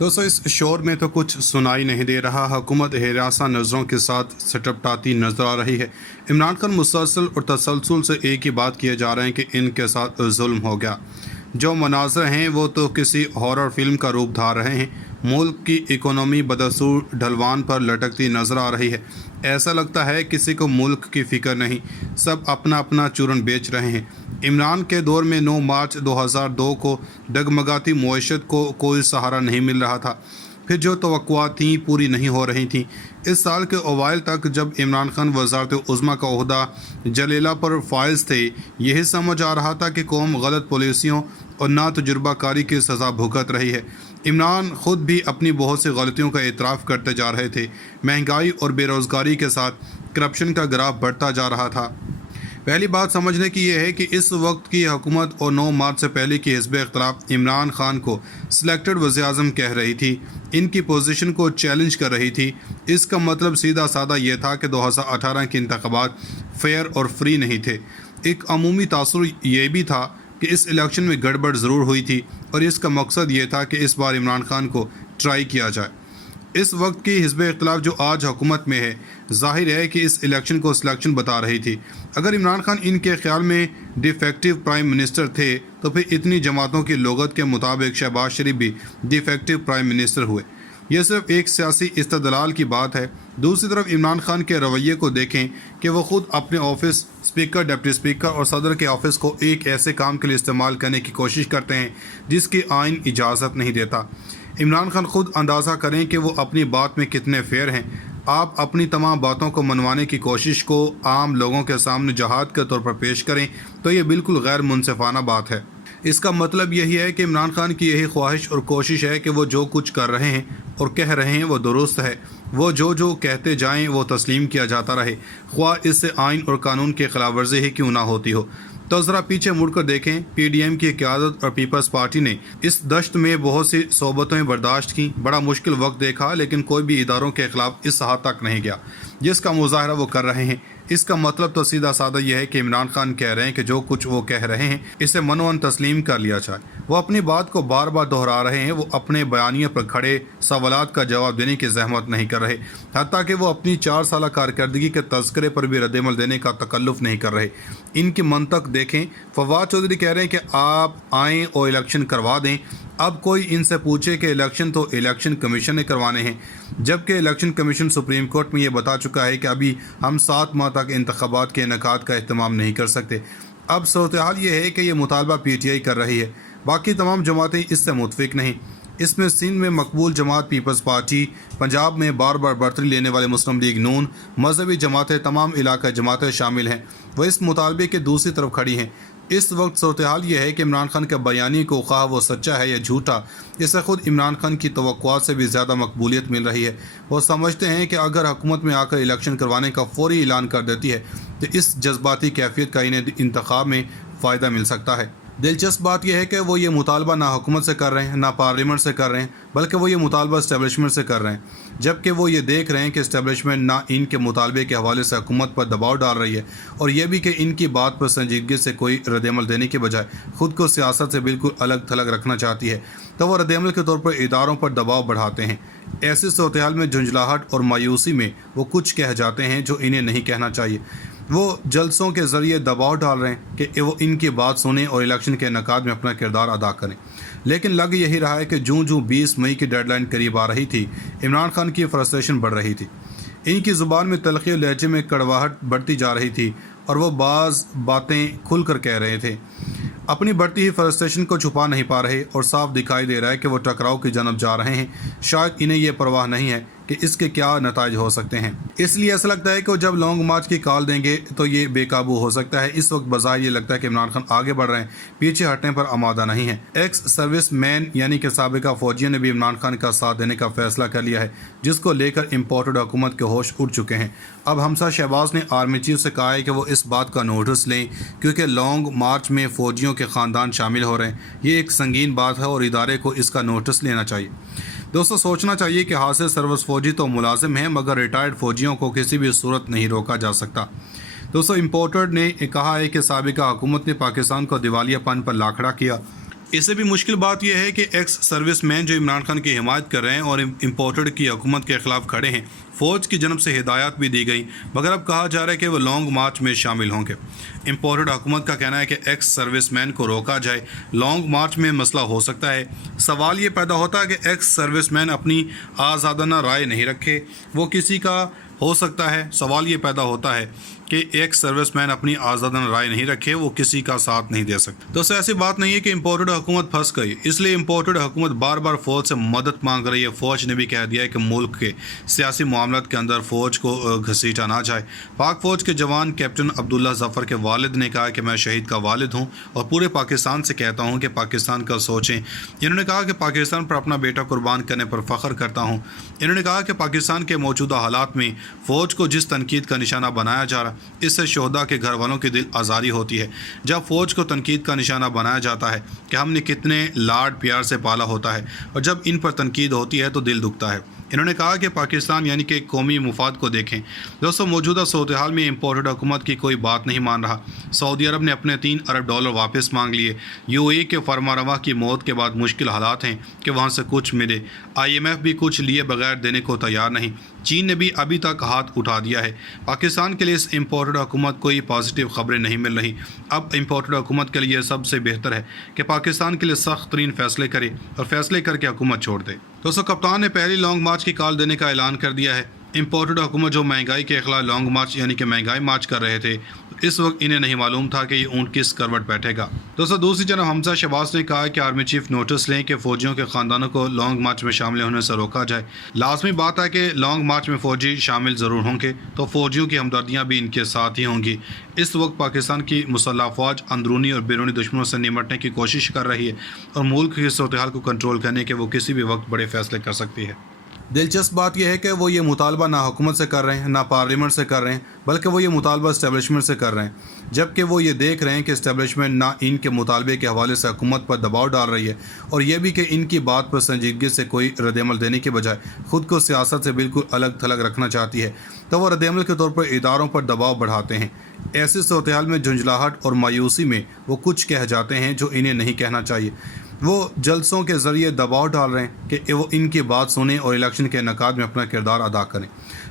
दोस्तों इस शोर में तो कुछ सुनाई नहीं दे रहा। हुकूमत हिरासा नज़रों के साथ सटपटाती नजर आ रही है। इमरान खान मुसलसल और तसलसल से एक ही बात किए जा रहे हैं कि इनके साथ जुल्म हो गया। जो मनाज़र हैं वो तो किसी हॉरर फिल्म का रूप धार रहे हैं। मुल्क की इकोनॉमी बदसूर ढलवान पर लटकती नज़र आ रही है। ऐसा लगता है किसी को मुल्क की फ़िक्र नहीं, सब अपना अपना चूरन बेच रहे हैं। इमरान के दौर में 9 मार्च 2002 को डगमगाती मईशत को कोई सहारा नहीं मिल रहा था। फिर जो तवक्कुआत थीं पूरी नहीं हो रही थीं। इस साल के अवाइल तक जब इमरान खान वज़ारत उज़्मा का ओहदा जलीला पर फाइज थे, यही समझ आ रहा था कि कौम गलत पॉलिसियों और ना तजुर्बाकारी की सज़ा भुगत रही है। इमरान ख़ुद भी अपनी बहुत सी गलतियों का एतराफ़ करते जा रहे थे। महंगाई और बेरोज़गारी के साथ करप्शन का ग्राफ बढ़ता जा रहा था। पहली बात समझने की यह है कि इस वक्त की हुकूमत और 9 मार्च से पहले की हिज़्ब इख्तिलाफ इमरान खान को सिलेक्टेड वज़ीर-ए-आज़म कह रही थी, इनकी पोजीशन को चैलेंज कर रही थी। इसका मतलब सीधा साधा ये था कि 2018 के इंतख़ाबात फेयर और फ्री नहीं थे। एक अमूमी तासुर ये भी था कि इस इलेक्शन में गड़बड़ ज़रूर हुई थी और इसका मकसद ये था कि इस बार इमरान खान को ट्राई किया जाए। इस वक्त की हिज़्ब इख्तिलाफ जो आज हुकूमत में है, ज़ाहिर है कि इस इलेक्शन को सिलेक्शन बता रही थी। अगर इमरान खान इनके ख्याल में डिफेक्टिव प्राइम मिनिस्टर थे तो फिर इतनी जमातों की लोगत के मुताबिक शहबाज शरीफ भी डिफेक्टिव प्राइम मिनिस्टर हुए। यह सिर्फ एक सियासी इस्तदलाल की बात है। दूसरी तरफ इमरान खान के रवैये को देखें कि वो ख़ुद अपने ऑफिस, स्पीकर, डिप्टी स्पीकर और सदर के ऑफिस को एक ऐसे काम के लिए इस्तेमाल करने की कोशिश करते हैं जिसकी आइन इजाज़त नहीं देता। इमरान खान खुद अंदाज़ा करें कि वो अपनी बात में कितने फेयर हैं। आप अपनी तमाम बातों को मनवाने की कोशिश को आम लोगों के सामने जहाद के तौर पर पेश करें तो ये बिल्कुल गैर मुनसिफाना बात है। इसका मतलब यही है कि इमरान खान की यही ख्वाहिश और कोशिश है कि वो जो कुछ कर रहे हैं और कह रहे हैं वो दुरुस्त है। वो जो कहते जाएं वो तस्लीम किया जाता रहे, ख्वाह इससे आइन और कानून की खिलाफ वर्जी ही क्यों ना होती हो। तो ज़रा पीछे मुड़कर देखें, पीडीएम की क़यादत और पीपल्स पार्टी ने इस दश्त में बहुत सी सोबतें बर्दाश्त की, बड़ा मुश्किल वक्त देखा, लेकिन कोई भी इदारों के ख़िलाफ़ इस हद तक नहीं गया जिसका मुजाहरा वो कर रहे हैं। इसका मतलब तो सीधा साधा यह है कि इमरान खान कह रहे हैं कि जो कुछ वो कह रहे हैं इसे मनोअन तस्लीम कर लिया जाए। वो अपनी बात को बार बार दोहरा रहे हैं। वो अपने बयानिए पर खड़े सवालात का जवाब देने की जहमत नहीं कर रहे, हत्ता कि वो अपनी 4 साल कारकर्दगी के तज़किरे पर भी रद्दमल देने का तकल्लुफ़ नहीं कर रहे। इनकी मंतक देखें, फवाद चौधरी कह रहे हैं कि आप आएँ और इलेक्शन करवा दें। अब कोई इनसे पूछे कि इलेक्शन तो इलेक्शन कमीशन ने करवाने हैं, जबकि इलेक्शन कमीशन सुप्रीम कोर्ट में ये बता चुका है कि अभी हम 7 माह तक इंतखाबात के इनेकाद का एहतमाम नहीं कर सकते। अब सूरत हाल ये है कि ये मुतालबा पीटीआई कर रही है, बाकी तमाम जमातें इससे मुतफिक नहीं। इसमें सिंध में मकबूल जमात पीपल्स पार्टी, पंजाब में बार बार बरतरी लेने वाले मुस्लिम लीग नून, मजहबी जमातें, तमाम इलाका जमातें शामिल हैं। वह इस मुतालबे के दूसरी तरफ खड़ी हैं। इस वक्त सूरत हाल ये है कि इमरान खान के बयानी को खा वो सच्चा है या झूठा, इसे ख़ुद इमरान खान की तवक्कुआत से भी ज़्यादा मकबूलियत मिल रही है। वो समझते हैं कि अगर हुकूमत में आकर इलेक्शन करवाने का फौरी ऐलान कर देती है तो इस जज्बाती कैफियत का इन्हें इंतखाब में फ़ायदा मिल सकता है। दिलचस्प बात यह है कि वो ये मुतालबा ना हुकूमत से कर रहे हैं, ना पार्लियामेंट से कर रहे हैं, बल्कि वो ये मुतालबा इस्टेब्लिशमेंट से कर रहे हैं, जबकि वो ये देख रहे हैं कि इस्टेब्लिशमेंट ना इनके मुतालबे के हवाले से हुकूमत पर दबाव डाल रही है और यह भी कि इनकी बात पर संजीदगी से कोई रद्दमल देने के बजाय ख़ुद को सियासत से बिल्कुल अलग थलग रखना चाहती है, तो वह रद्दमल के तौर पर इदारों पर दबाव बढ़ाते हैं। ऐसी सूरत हाल में झुंझलाहट और मायूसी में वो कुछ कह जाते हैं जो इन्हें नहीं कहना चाहिए। वो जलसों के ज़रिए दबाव डाल रहे हैं कि वो इनकी बात सुनें और इलेक्शन के इनेकाद में अपना किरदार अदा करें। लेकिन लग यही रहा है कि जूं 20 मई की डेडलाइन करीब आ रही थी, इमरान खान की फ्रस्ट्रेशन बढ़ रही थी। इनकी ज़ुबान में तलख़ी और लहजे में कड़वाहट बढ़ती जा रही थी और वो बाज़ बातें खुल कर कह रहे थे। अपनी बढ़ती हुई फ्रस्ट्रेशन को छुपा नहीं पा रहे और साफ दिखाई दे रहा है कि वो टकराव की जानब जा रहे हैं। शायद इन्हें यह परवाह नहीं है कि इसके क्या नताइज हो सकते हैं, इसलिए ऐसा लगता है कि वो जब लॉन्ग मार्च की कॉल देंगे तो ये बेकाबू हो सकता है। इस वक्त बज़ाहिर ये लगता है कि इमरान खान आगे बढ़ रहे हैं, पीछे हटने पर आमादा नहीं है। एक्स सर्विस मैन यानी कि साबिका फौजियों ने भी इमरान खान का साथ देने का फैसला कर लिया है, जिसको लेकर इम्पोर्टेड हुकूमत के होश उड़ चुके हैं। अब हमसा शहबाज ने आर्मी चीफ से कहा है कि वो इस बात का नोटिस लें क्योंकि लॉन्ग मार्च में फ़ौजियों के ख़ानदान शामिल हो रहे हैं। ये एक संगीन बात है और इदारे को इसका नोटिस लेना चाहिए। दोस्तों, सोचना चाहिए कि हासिल सर्विस फ़ौजी तो मुलाजिम हैं, मगर रिटायर्ड फ़ौजियों को किसी भी सूरत नहीं रोका जा सकता। दोस्तों, इम्पोर्टेड ने कहा है कि साबिका हुकूमत ने पाकिस्तान को दिवालियापन पर लाखड़ा किया इससे भी मुश्किल बात यह है कि एक्स सर्विस मैन जो इमरान खान की हिमायत कर रहे हैं और इम्पोर्टेड की हुकूमत के खिलाफ खड़े हैं, फ़ौज की जनब से हिदायत भी दी गई, मगर अब कहा जा रहा है कि वो लॉन्ग मार्च में शामिल होंगे। इम्पोर्टेड हुकूमत का कहना है कि एक्स सर्विस मैन को रोका जाए, लॉन्ग मार्च में मसला हो सकता है। सवाल ये पैदा होता है कि एक्स सर्विस मैन अपनी आज़ादाना राय नहीं रखे, वो किसी का हो सकता है। सवाल ये पैदा होता है कि एक सर्विसमैन अपनी आज़ादाना राय नहीं रखे, वो किसी का साथ नहीं दे सकते। तो ऐसी बात नहीं है कि इम्पोर्टेड हुकूमत फंस गई, इसलिए इम्पोर्टेड हुकूमत बार बार फ़ौज से मदद मांग रही है। फ़ौज ने भी कह दिया है कि मुल्क के सियासी मामलों के अंदर फ़ौज को घसीटा ना जाए। पाक फ़ौज के जवान कैप्टन अब्दुल्ला ज़फ़र के वालिद ने कहा कि मैं शहीद का वालिद हूँ और पूरे पाकिस्तान से कहता हूँ कि पाकिस्तान का सोचें। इन्होंने कहा कि पाकिस्तान पर अपना बेटा कुर्बान करने पर फ़ख्र करता हूँ। इन्होंने कहा कि पाकिस्तान के मौजूदा हालात में फ़ौज को जिस तनकीद का निशाना बनाया जा रहा, इससे शोहदा के घर वालों की दिल आज़ारी होती है। जब फ़ौज को तनकीद का निशाना बनाया जाता है कि हमने कितने लाड प्यार से पाला होता है, और जब इन पर तनकीद होती है तो दिल दुखता है। इन्होंने कहा कि पाकिस्तान यानी कि कौमी मुफाद को देखें। दोस्तों, मौजूदा सूरत हाल में इम्पोर्टेड हुकूमत की कोई बात नहीं मान रहा। सऊदी अरब ने अपने $3 अरब वापस मांग लिए। यूएई के फरमारवा की मौत के बाद मुश्किल हालात हैं कि वहाँ से कुछ मिले। IMF भी कुछ लिए बगैर देने को तैयार नहीं। चीन ने भी अभी तक हाथ उठा दिया है। पाकिस्तान के लिए इस इम्पोर्टेड हुकूमत कोई पॉजिटिव खबरें नहीं मिल रही। अब इम्पोर्टेड हुकूमत के लिए सबसे बेहतर है कि पाकिस्तान के लिए सख्त तरीन फैसले करे और फैसले करके हुकूमत छोड़ दे। दोस्तों, कप्तान ने पहली लॉन्ग मार्च की कॉल देने का ऐलान कर दिया है। इम्पोर्टेड हुकूमत जो महंगाई के खिलाफ लॉन्ग मार्च यानी कि महंगाई मार्च कर रहे थे, इस वक्त इन्हें नहीं मालूम था कि ये ऊँट किस करवट बैठेगा। दोस्तों, दूसरी जानब हमजा शहबाज ने कहा कि आर्मी चीफ नोटिस लें कि फ़ौजियों के ख़ानदानों को लॉन्ग मार्च में शामिल होने से रोका जाए। लाजमी बात है कि लॉन्ग मार्च में फ़ौजी शामिल ज़रूर होंगे, तो फ़ौजियों की हमदर्दियाँ भी इनके साथ ही होंगी। इस वक्त पाकिस्तान की मुसल्लह फ़ौज अंदरूनी और बैरूनी दुश्मनों से निमटने की कोशिश कर रही है और मुल्क की सूरत हाल को कंट्रोल करने के वो किसी भी वक्त बड़े फैसले कर सकती है। दिलचस्प बात यह है कि वो ये मुतालबा ना हुकूमत से कर रहे हैं, ना पार्लियामेंट से कर रहे हैं, बल्कि वो ये मुतालबा इस्टेब्लिशमेंट से कर रहे हैं, जबकि वो ये देख रहे हैं कि इस्टेब्लिशमेंट ना इनके मुतालबे के हवाले से हुकूमत पर दबाव डाल रही है, और ये भी कि इनकी बात पर संजीदगी से कोई रद्दअमल देने के बजाय खुद को सियासत से बिल्कुल अलग थलग रखना चाहती है, तो वो रद्दअमल के तौर पर इदारों पर दबाव बढ़ाते हैं। ऐसी सूरत हाल में झुंझलाहट और मायूसी में वो कुछ कह जाते हैं जो इन्हें नहीं कहना चाहिए। वो जलसों के ज़रिए दबाव डाल रहे हैं कि वो इनकी बात सुने और इलेक्शन के इनेकाद में अपना किरदार अदा करें।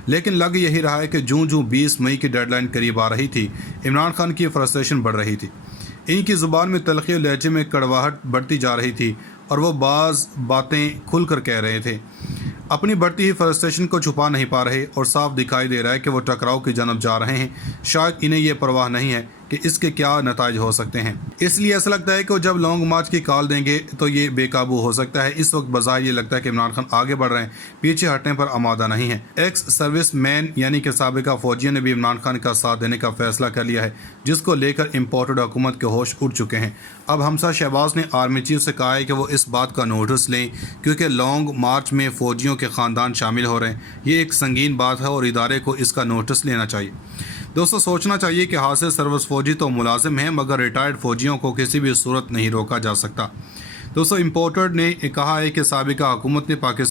लेकिन लग यही रहा है कि जूं 20 मई की डेडलाइन करीब आ रही थी, इमरान खान की फ्रस्ट्रेशन बढ़ रही थी। इनकी ज़ुबान में तलखी और लहजे में कड़वाहट बढ़ती जा रही थी और वो बाज़ बातें खुलकर कह रहे थे। अपनी बढ़ती हुई फ्रस्ट्रेशन को छुपा नहीं पा रहे और साफ दिखाई दे रहा है कि वो टकराव की जानब जा रहे हैं। शायद इन्हें ये परवाह नहीं है कि इसके क्या नताइज हो सकते हैं। इसलिए ऐसा लगता है कि वो जब लॉन्ग मार्च की कॉल देंगे तो ये बेकाबू हो सकता है। इस वक्त बज़ाहिर ये लगता है कि इमरान खान आगे बढ़ रहे हैं, पीछे हटने पर आमादा नहीं है। एक्स सर्विस मैन यानी कि साबिका फौजियों ने भी इमरान खान का साथ देने का फैसला कर लिया है, जिसको लेकर इम्पोर्टेड हुकूमत के होश उड़ चुके हैं। अब हमजा शहबाज ने आर्मी चीफ से कहा है कि वो इस बात का नोटिस लें, क्योंकि लॉन्ग मार्च में फ़ौजियों के ख़ानदान शामिल हो रहे हैं। ये एक संगीन बात है और इदारे को इसका नोटिस लेना चाहिए। दोस्तों, सोचना चाहिए कि हासिल सर्विस फ़ौजी तो मुलाजिम हैं, मगर रिटायर्ड फ़ौजियों को किसी भी सूरत नहीं रोका जा सकता। दोस्तों, इम्पोर्टेड ने कहा है कि साबिका हुकूमत ने पाकिस्तान